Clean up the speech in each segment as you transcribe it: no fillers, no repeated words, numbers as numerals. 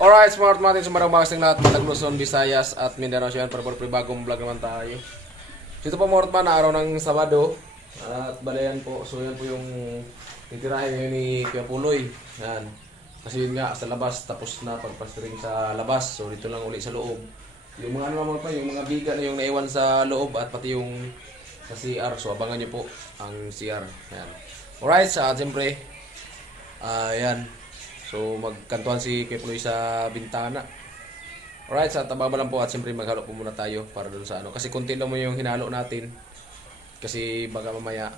Alright, smart matin sumarang mga lahat, Matag Luzon, Visayas at Mindanao siya. Para bagong vlog naman tayo. Dito po mga man, araw ng Sabado. At balayan po, so yan po yung titirahin ngayon ni Kuya Puloy. Yan. Kasi yun nga, sa labas, tapos na pagpastering sa labas. So dito lang uli sa loob. Yung mga ano naman pa, yung mga biga na yung naiwan sa loob at pati yung sa CR. So abangan nyo po ang CR. Yan. Alright, sa siyempre, yan. So magkantuhan si Kuya Puloy sa bintana. Alright, sa tababa lang po at siyempre maghalo po muna tayo para dun sa ano. Kasi konti lang mo yung hinalo natin. Kasi baka mamaya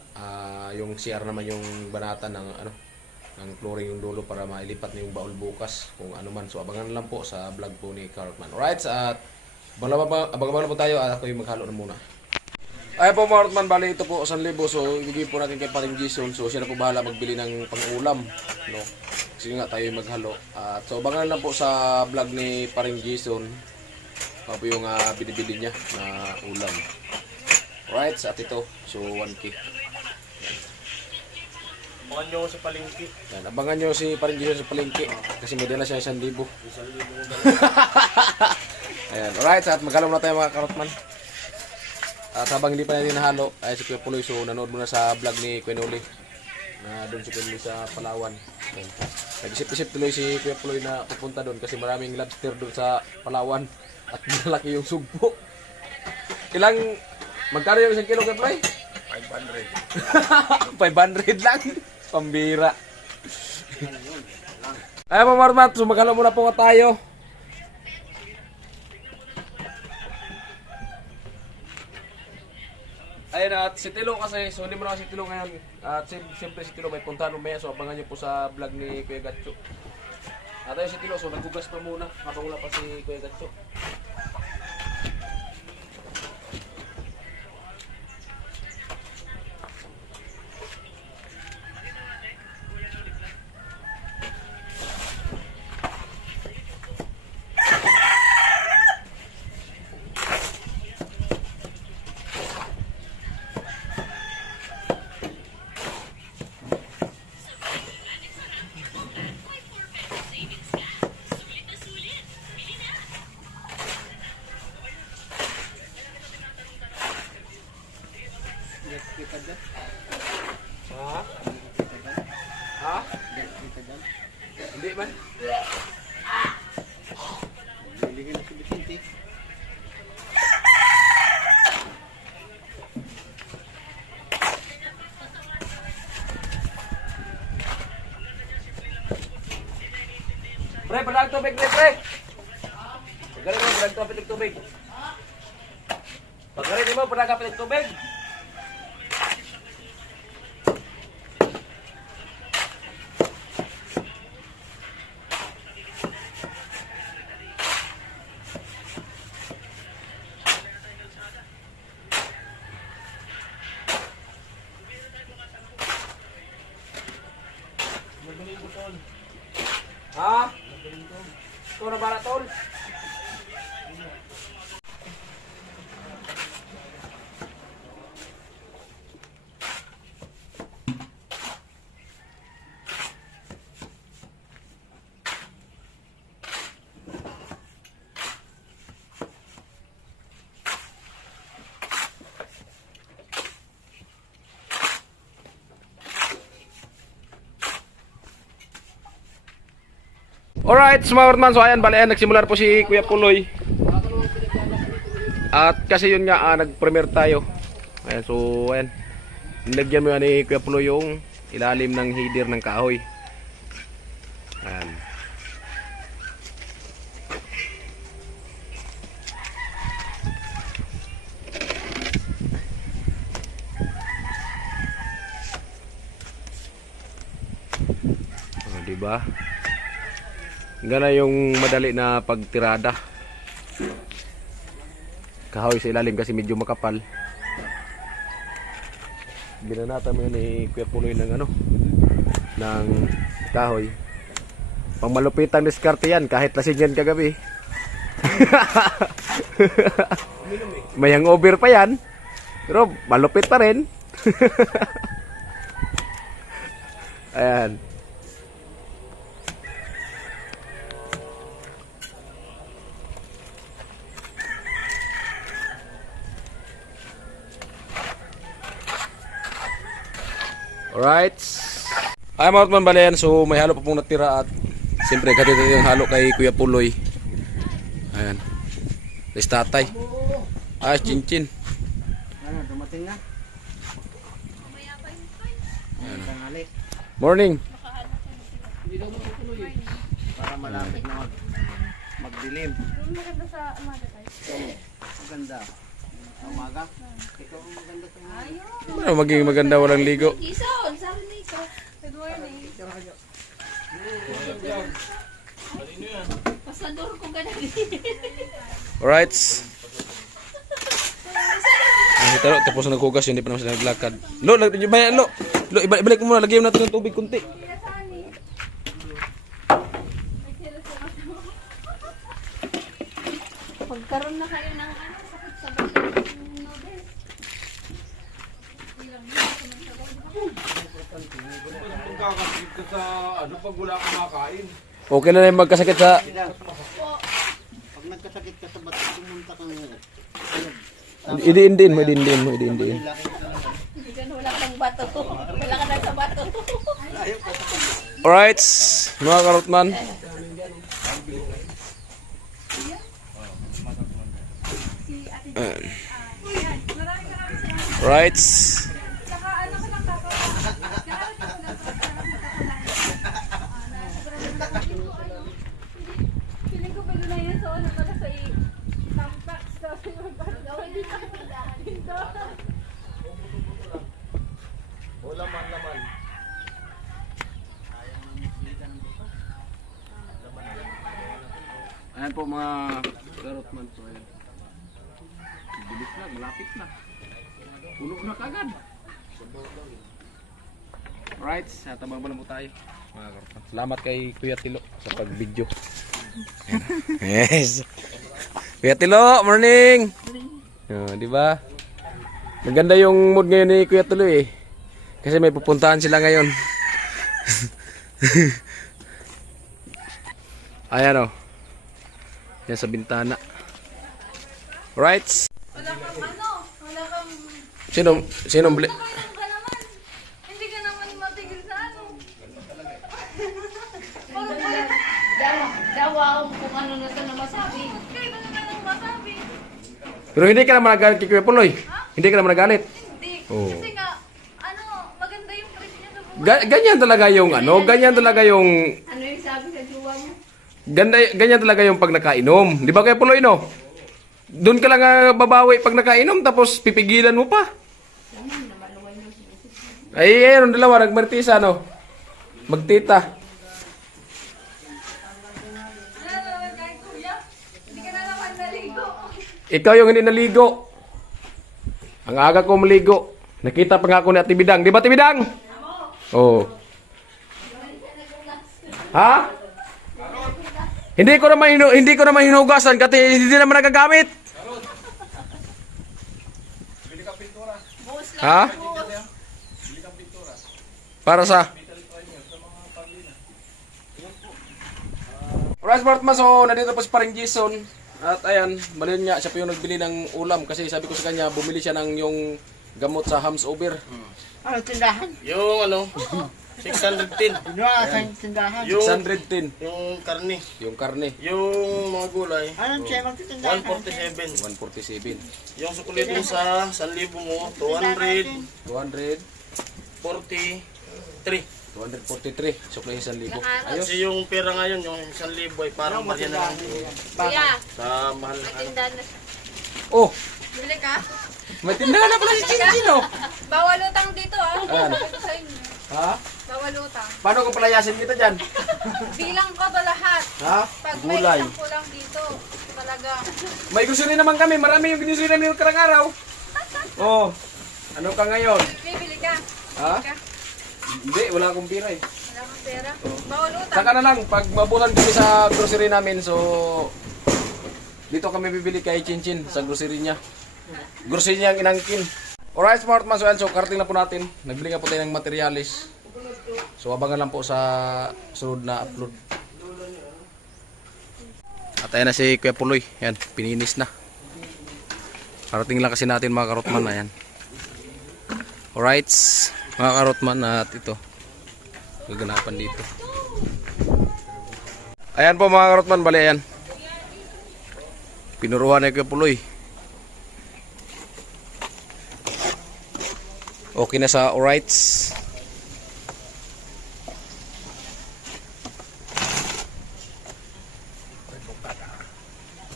yung CR naman yung banatan ng ano ng flooring yung dulo para mailipat na yung baul bukas kung ano man. So abangan lang po sa vlog po ni Cartman. Alright, at abang-abang na po tayo at ako yung maghalo na muna. Ay po mga Cartman, bali ito po 1,000. So ibigay po natin kay Paring Jason. So siya na po bahala magbili ng pang-ulam, no? Kasi nga tayo yung maghalo. At so abangan lang po sa vlog ni Paring Jason. Ako po yung binibili niya na ulam. Alright, sa ito. So 1K. Abangan nyo sa palengke. Yan, abangan nyo si Paring Jason sa palengke. Kasi may dala siya 1,000. Ayan, alright, at maghalo na tayo mga Karotman. At habang hindi pa natin nahalo, ay si Kuya Puloy, so nanood muna sa vlog ni Kuya Noli. Na doon si Kuya Noli sa Palawan. Ayan. Nag-isip-isip tuloy si Kuya Puloy na pupunta doon kasi maraming lobster doon sa Palawan. At malaki yung sugpo. Magkano yung 1 kilo Kuya Puloy? 500. 500 lang. Pambira. Ayan mga Marmat, so maghalo muna po tayo. Ayun, at si Tilo kasi, so hindi mo na si Tilo ngayon. At siyempre si Tilo may puntahan umaya, so abangan nyo po sa vlog ni Kuya Gatcho. At ayun si Tilo, so naghugas pa muna habang wala pa si Kuya Gatcho. Ha? Ha? Hindi man? Liligin na si Vicente. Pre, padang tubig, pre! Pagaling mo, padang tubig. Pagaling mo, padang tubig. Ha? Ito na ba na, tol? Alright, smart man. So ayan, bali nagsimula po si Kuya Puloy. At kasi yun nga, nag-premiere tayo. Ayan, so ayan. Nilagyan mo yan ni Kuya Puloy yung ilalim ng header ng kahoy. Ayan. Diba? Gana yung madali na pagtirada. Kahoy sa ilalim kasi medyo makapal. Binanata mo yun ni Kuya Puloy ng ano, ng kahoy. Pang malupitang diskarte yan, kahit lasing yan kagabi. May hangover pa yan, pero malupit pa rin. Ayan. Alright. Ay mga Karotman, balayan. So may halo pa pong natira at siyempre katito yung halo kay Kuya Puloy. Ayan. Let's tatay. Ah, chinchin. Ano, dumating na? Tanghali. Morning. Para malapit na magdilim. Maganda sa umaga tayo. Maganda. Umaga. Ikaw ang maganda sa umaga. Ano maging maganda walang ligo? Ison, sabi nito. Good morning. Pasador ko ganun. Alright. Ang hitaro, tapos nagkugas yun, hindi pa naman sila naglakad. Lo, bayan, lo. Lo, ibalik mo muna, lagyan natin ng tubig kunti. Pagkaroon na kayo ng sakit sa bayan ng noodles. Magkakasakit ka sa ano pag wala kang makain. Okay na yung magkasakit sa... Pag nagkasakit ka sa bato, pumunta kang Idindin mo. Hindi ka wala kang bato. Wala ka na sa bato. Alright, mga Karotman. Right. Feeling ko pwede na yun sa una pala sa i-tampak sa hindi ka dito. Laman. Ayan po mga Karotman. So, ayan. Bilis na, malapit na. Puno na kagad. Alright, tabang mo tayo. Mga Karotman. Salamat kay Kuya Tilo sa pag-video. Yes. Kuya Tilo, morning. Di ba? Maganda yung mood ngayon ni Kuya Tilo eh. Kasi may pupuntahan sila ngayon. Ayan o. Yan sa bintana. Right. Wala kang wala kang... Sino bli? Tumainom ka naman. Hindi ka naman matigil sa ano. Dawaw kung ano na ito na masabi. Kaya ito naman ang masabi. Pero hindi ka naman nagalit kay Kuya Puloy. Hindi ka naman nagalit. Hindi. Oh. Kasi nga, maganda yung trip niya sa buhay. Ganyan talaga yung ano, ganyan talaga yung Ano yung sabi sa jowa mo? ganyan talaga yung pag nakainom. Di ba Kuya Puloy no? Doon ka lang babawi pag nakainom tapos pipigilan mo pa. Ay, ayun, dalawa nagmartisa no. Magtita. Ano naman kay kuya? Hindi ka na naman naligo. Ikaw yung hindi naligo. Ang aga ko maligo. Nakita pa nga ako ni Ate Bidang. Di ba Ate Bidang? Oo. Ha? Hindi ko naman hinugasan kasi hindi naman nagagamit. Ha? Para sa? Alright, Smartman. So, nandito po si paring Jason. At ayan, maliyon nga, siya po yung nagbili ng ulam. Kasi sabi ko sa kanya, bumili siya ng yung gamot sa hams over. Ano, tindahan? Yung ano, 610. Ano, sa tindahan? Yung, 610. yung karne. Yung karne, Yung mga gulay, Anong siya magtitindahan? 147. 147. Yung sukulito sa 1,000 mo, 200, 243. 43. Suklay 1,000. Ayos. Kasi yung pera ngayon, yung 1,000 ay parang mahal na lang Kuya, sa mahal na. tindahan na siya. Oh, Bili ka? may tindahan na pala si Chinchin, oh. Bawal utang dito Ayan. Ito sa inyo. Ha? Bawal utang. Paano kung palayasin kita dyan? Bilang ko to lahat. Ha? Pag may Gulay. isang kulang dito, talaga. May grocery naman kami. Marami yung grocery namin yung karang araw. Oh. Ano ka ngayon? Bibili ka. Ha? Bili ka. Hindi, wala akong pira eh. Wala kang pera. Bawal utang. Saka na lang, pag mabusan kami sa grocery namin, so dito kami bibili kay Chinchin sa grocery niya. Grocery niya ang inangkin. Alright, Smartman, so karting na po natin. Nagbili nga po tayo ng materialis. So abangan lang po sa sunod na upload. At ayan na si Kuya Puloy. Yan, pininis na. Parating lang kasi natin mga Karotman. Ayan. Alright. mga karotman at ito gaganapan dito. Ayan po mga karotman, bali ayan. Pinuruhan na yung puloy. Okay na sa alrights.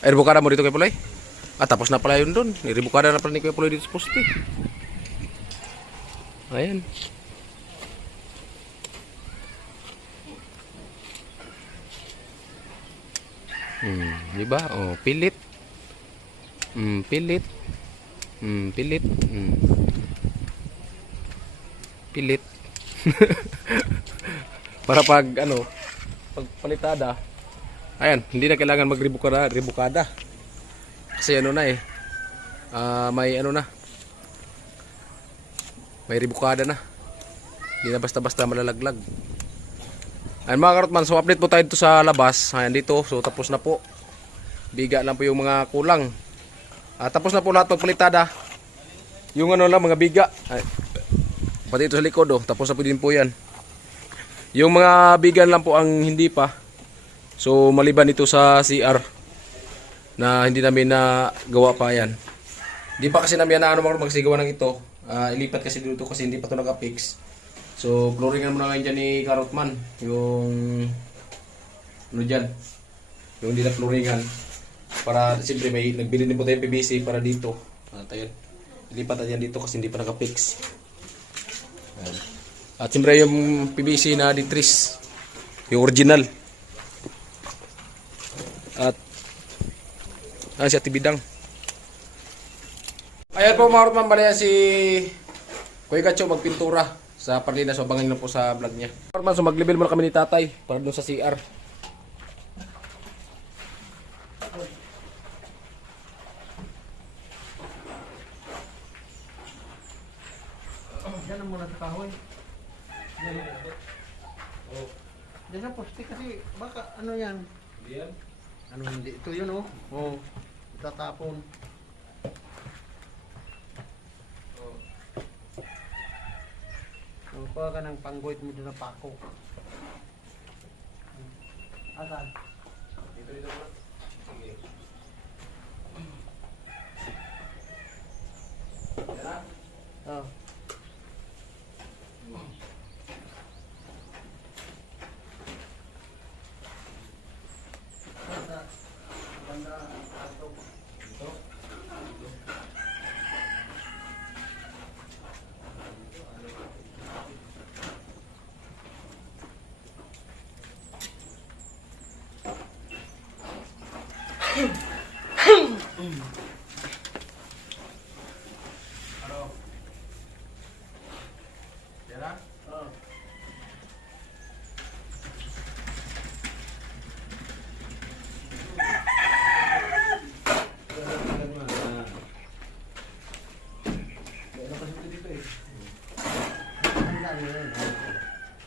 Ay, rebukada mo dito kay Puloy? Ah, tapos na pala yun doon. Rebukada na pala ni Kuya Puloy dito sa poste. Ayan. Diba? Oh, pilit. Pilit. Pilit. Pilit. Para pag ano, pag palitada, ayan, hindi na kailangan rebukada. Kasi ano na eh. May ano na. May rebukada na. Hindi na basta-basta malalaglag. Ayan mga karotman, so update po tayo dito sa labas. Ayan dito, so tapos na po. Biga lang po yung mga kulang. Tapos na po lahat pagpalitada. Yung ano lang, mga biga. Ay, pati ito sa likod oh, tapos na po din po yan. Yung mga bigan lang po ang hindi pa. So maliban ito sa CR na hindi namin na gawa pa yan. Hindi pa kasi namin na ano magsigawa ng ito. Ilipat kasi dito kasi hindi pa ito naka-fix. So flooringan muna ngayon dyan ni Karotman. Yung ano dyan. Yung hindi na flooringan. Para siyempre may nagbili din po tayo PVC para dito. Ayun. Ilipat natin dito kasi hindi pa naka-fix. At siyempre yung PVC na ditris. Yung original. At ayan si Ate Bidang. Ayan po mga Karotman, bali si Kuya Gacho magpintura sa Parlina. So abangan nyo po sa vlog niya. Karotman, so mag-level muna kami ni Tatay para doon sa CR. Diyan ang muna sa kahoy. Diyan sa poste kasi baka ano yan. Diyan. Ano hindi? Ito yun oh. Oo. Itatapon. Kuha ka ng panggoit mo dito na pako. Asan? Dito muna. Sige. Yan na. Oh. Yan na. Oh. Tanggalin mo yun.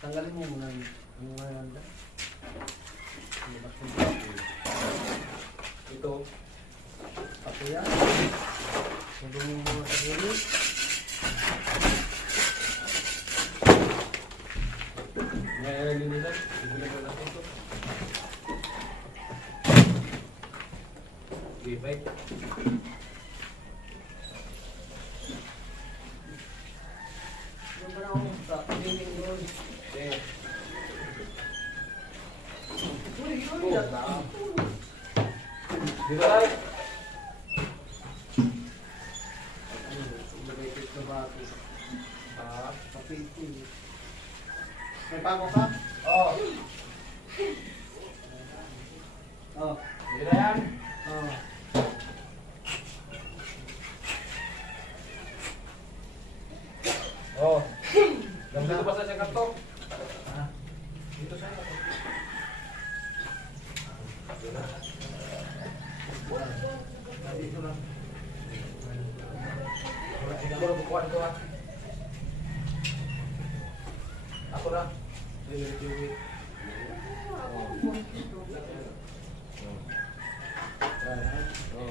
Tanggalin mo muna yung mga handa. Lumabas mo ba? Ito. Ako yan. Madumi mo mga sarili. Ngayon din nila. Bibigyan ko natin ito. Okay, bye. Yung ba na ako sa piling doon? Okay. Dito tayo. May pako ka? Oh. Oo. Dito na yan. Oo. Oh. Dito pa sa siyang kanto. Dito sa kanto. Dito na. Ako na bukuhan ko ha. Ako na. Oh.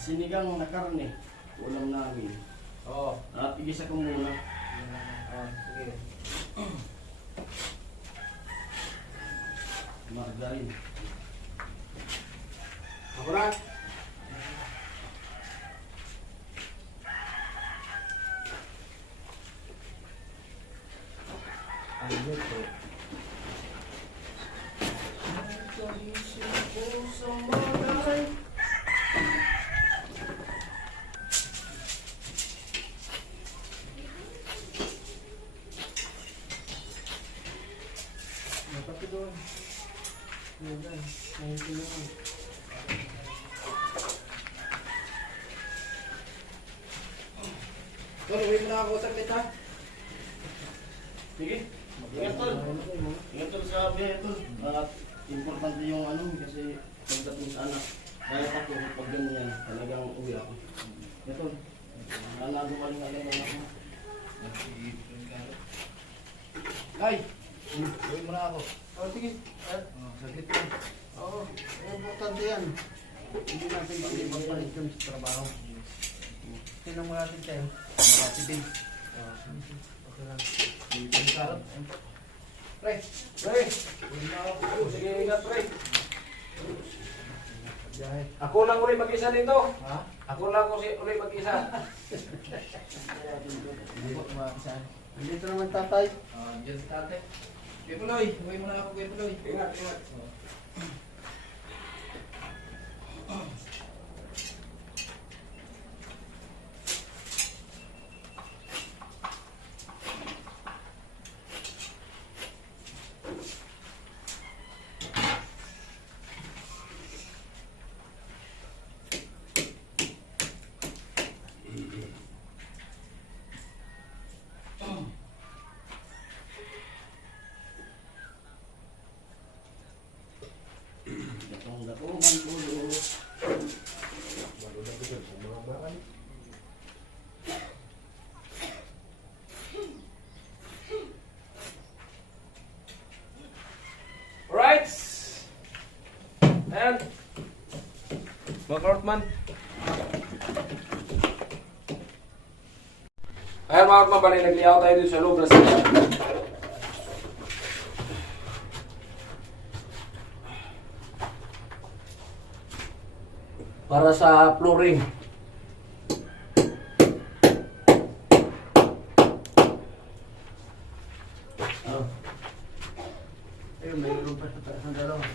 Sinigang na karne. Ulam namin. Oo. At igisa ko muna. Sige. Margarine. Ako na. Ang dito. Napati doon. Yan dyan. Ngayon ko naman. Tol, uwi mo na ako saglit ha. Sige. Ingat tol. Ingat tol sa biyahe tol. At importante yung ano kasi pagdating sa anak. Kaya ako pag ganyan talagang uwi ako. Ito. Gumaling alam mo ako. Ay! Uwi mo na ako. Oh, sige. Saglit lang. Oo, importante yan. Hindi natin pwede magpalit kami sa trabaho. Sino mo natin tayo? Makati din. Okay lang. Ang sarap. Pre! Pre! Uwi na ako. Sige, ingat pre. Biyahe. Ako lang uli mag-isa dito. Ha? Ako lang uli mag-isa. Hindi ko kumakasaan. Andito naman tatay. Diyan si tatay. Kuya Puloy, uwi mo na ako, Kuya Puloy. Ingat, ingat. Datungan ulo. Alright. And mga Kortman. Ayan mga Kortman, bali nagliyaw tayo dito sa loob na sila. Para sa flooring. Ayun, mayroon pa sa taas ng dalawa.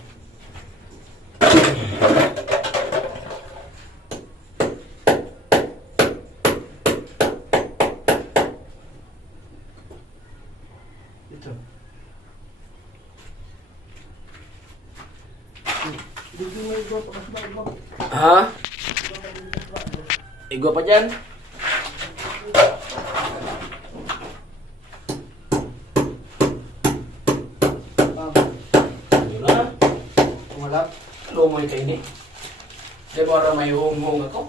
Ito. Dito may iba pa kasi iba. Ha? Igwa pa dyan? Wala. Wala. Lumoy kayo ni. Di ba rin may hung-hung ako?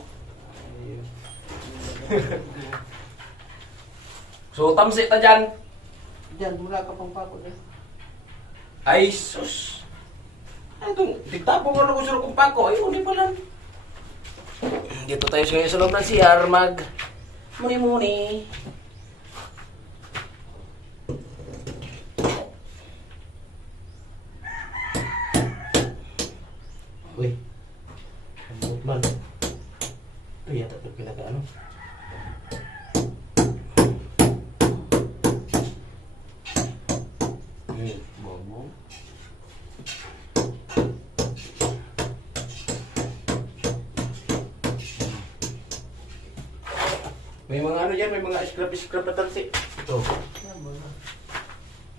So, tamsi ta dyan. Diyan, wala ka pang pako eh. Ay, sus. Ano itong, tigtapo ko lang ko sa kong pako. Ay, uni pa lang. Dito tayo ngayon sa loob ng CR, mag muni-muni. Uy, ang buot man. Ito yata ito pinaka-ano. Bobo. May mga ano dyan, may mga scrap-scrap na talsi. Ito. Yan, wala.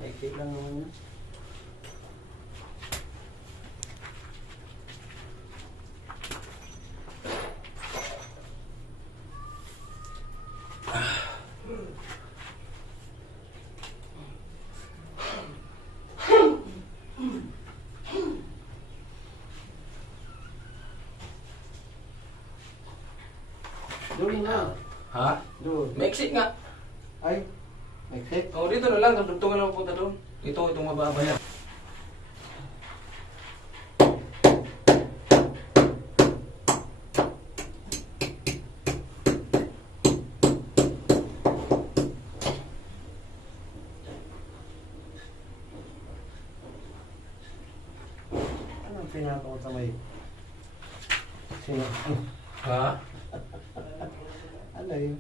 Naikit lang naman yun. Doon na. Ha? Doon. May exit nga. Ay, exit. Oh, dito na lang. Tugtungan lang punta doon. Itong mababa yan. Anong pinakawat sa may... Sino? Ha? Ano yun?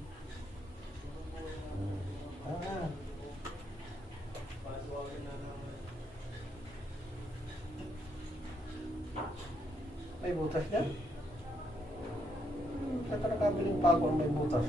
Ah. May butas dyan? Saan ka nakabiling pa ako ang may butas?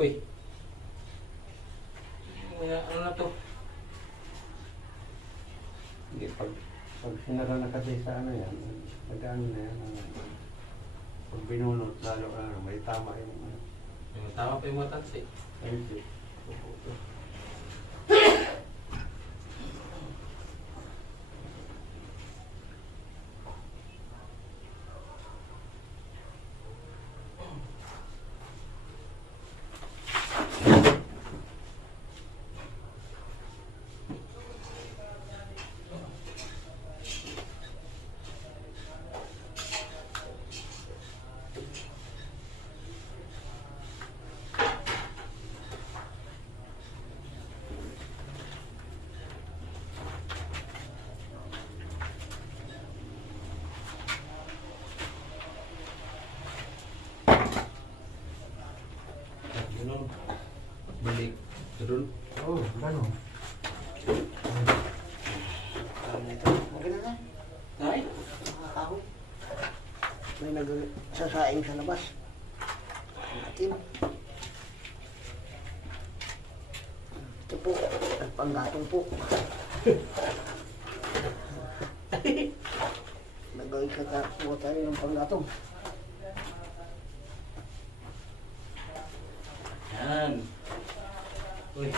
Uy. Ano na to? Hindi, pag sinara na kasi sa ano yan, nag-ano na yan, pag binunot, lalo may tama yung ano. Tama pa yung mga tansi. Exit. Ganun. Balik. Doon. Oo, gano'n. Maganda na. Ay? Nakakahoy. May nagsasaing sa labas. Natin. Ito po, at panggatong po. Nagawin ka po tayo ng panggatong. Yan. Uy.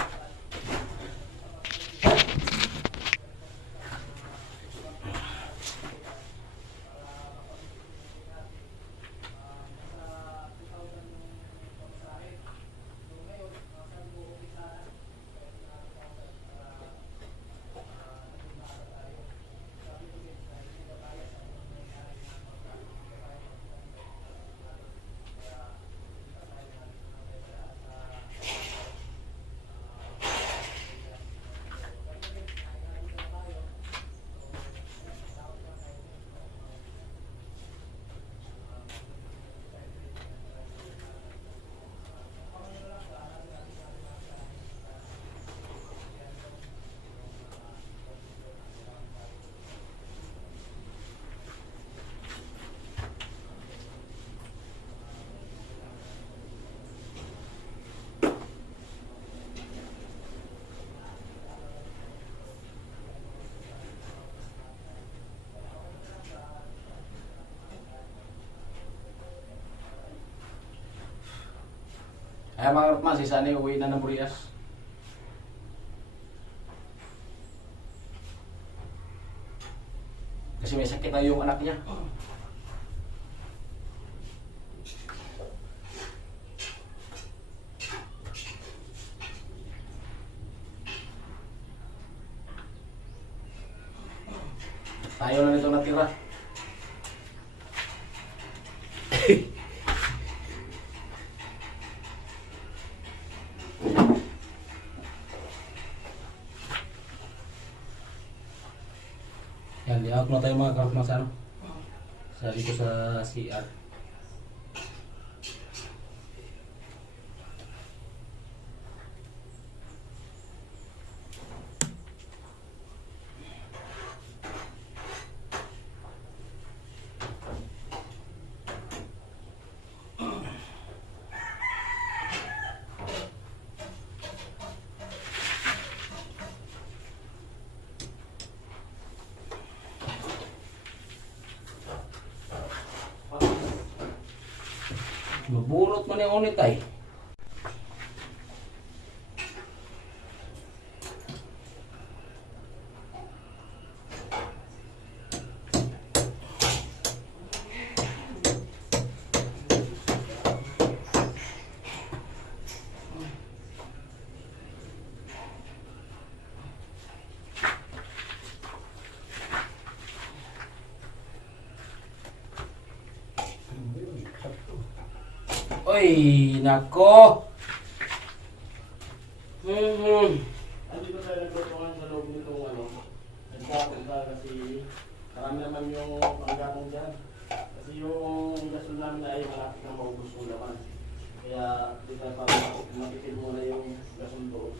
Ay mga kapatid, si Sanay uwi na ng Burias. Kasi may sakit na yung anak niya. Tayo na nito natira. Yan, di-out na tayo mga kapatid sa ano. Sa dito sa CR. Mabunot man yung unit ay. Oy, nako. Andito tayo naglutuan sa loob nitong ano. Nagkapunta kasi marami naman yung panggatong dyan. Kasi yung gasol namin ay malapit na maubos yung laman. Kaya dito tayo para makikil muna yung gasol doon.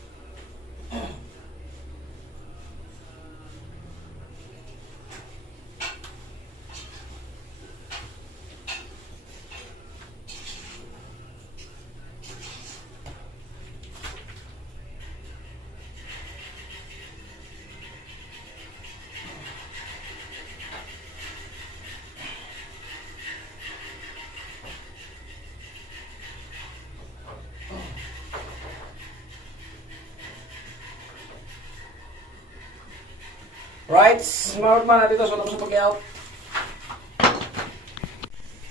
Right, smart man natin ito. So, tapos na pag-layout.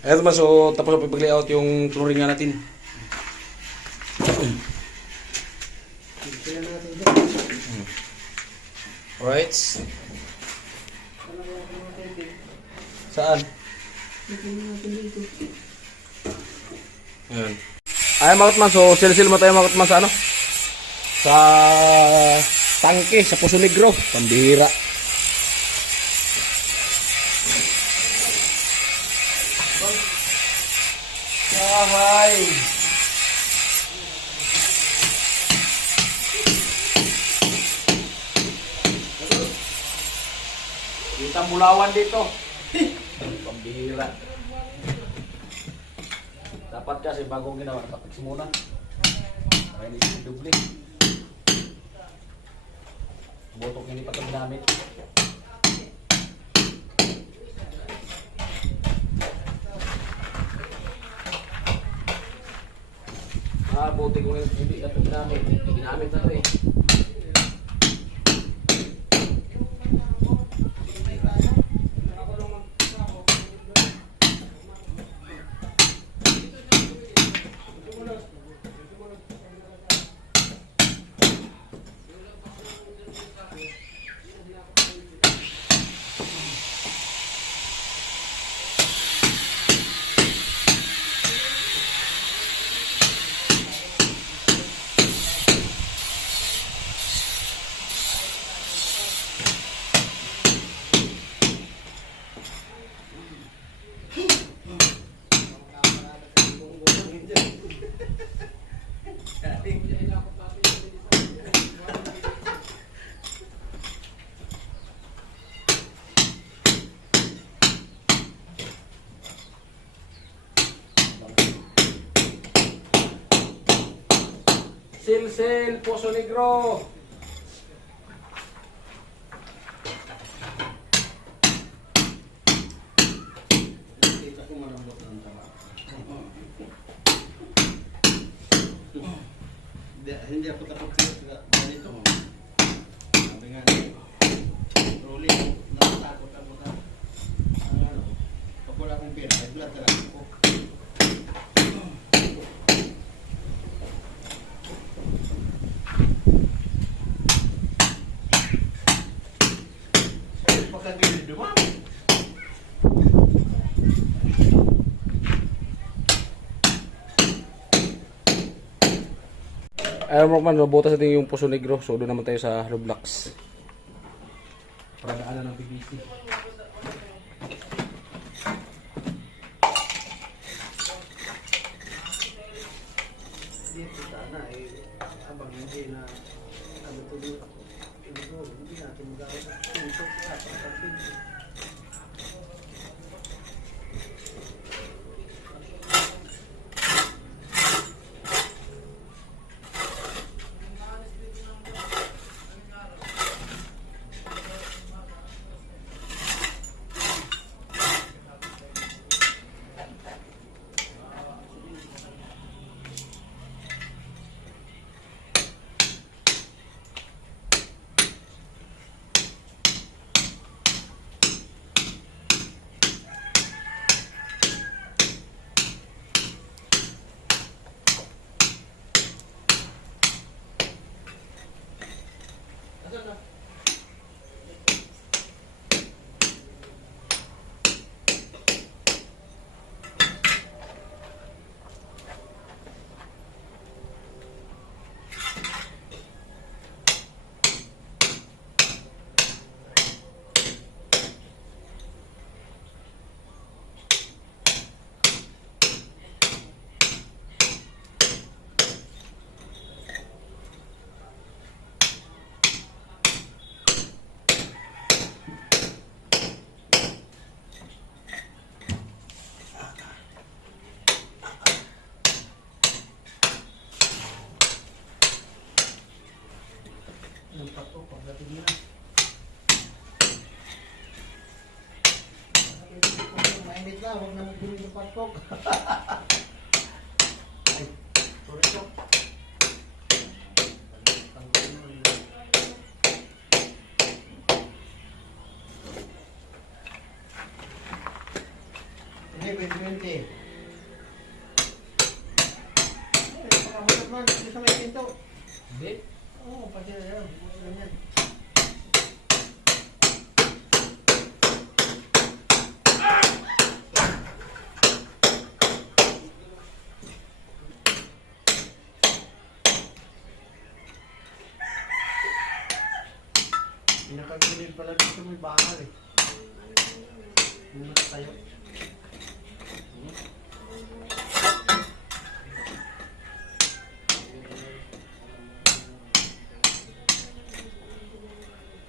Ayan naman, so tapos na pag-layout yung flooring nga natin. Right. Saan? Ayan. Ayan mga katman, so sil-sil mo tayo mga katman sa ano? Sa tangke, sa Poso Negro. Pambihira. Kamay. Kita mulawan dito. Pambihira. Dapat kasi bagong ginawa. Tapos muna. Kaya hindi si dubli. Botok hindi pa ito ginamit. Buti kung hindi ito ginamit. Ginamit na rin. Sil-sil, Poso Negro. Hindi ako takot sa ganito. Sabi nga, rolling, natatakot ako na. Ano, pag wala akong pera, ay blood talaga ako. Pagkagilid naman. Ayaw mo man, mabutas natin yung Poso Negro. So doon naman tayo sa Roblox. Para daanan ng PVC. Ng patok, pagdating na. Mainit na, huwag na magpili ng patok. Ay, sorry po. Hindi, 2020. Ay, pakamulat man, hindi sa may pinto. Hindi. Oo, pati na yan. Ganyan. Pinakagilid pala dito may bakal eh. Hindi tayo.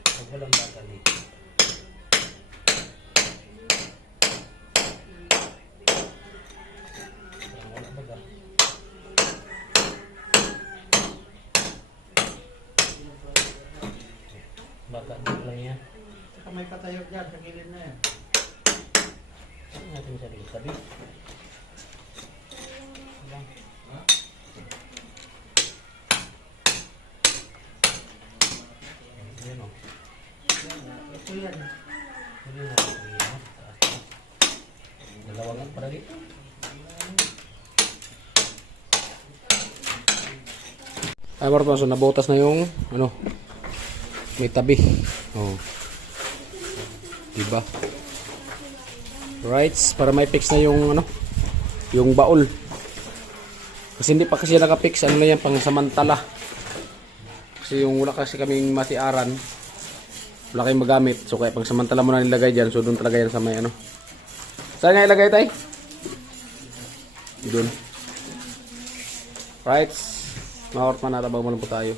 Pag walang bakal dito. Wala baga. Baka dito lang yan. Saka may patayo dyan sa gilid na yan. Ano natin sa dito tabi? Yan o. Ito yan. Ano na ito yun? Dalawang ang para dito. Ay, Marton, so nabutas na yung, ano, may tabi. Oh. Diba? Right, para may fix na yung, ano, yung baul. Kasi hindi pa kasi nakapix, ano na yan, pang samantala. Kasi yung wala kasi kaming matiaran, wala kayong magamit. So kaya pang samantala mo na nilagay dyan, so doon talaga yan sa may, ano. Saan nga ilagay tayo? Doon. Right. Mga ortman, natabag mo lang po tayo.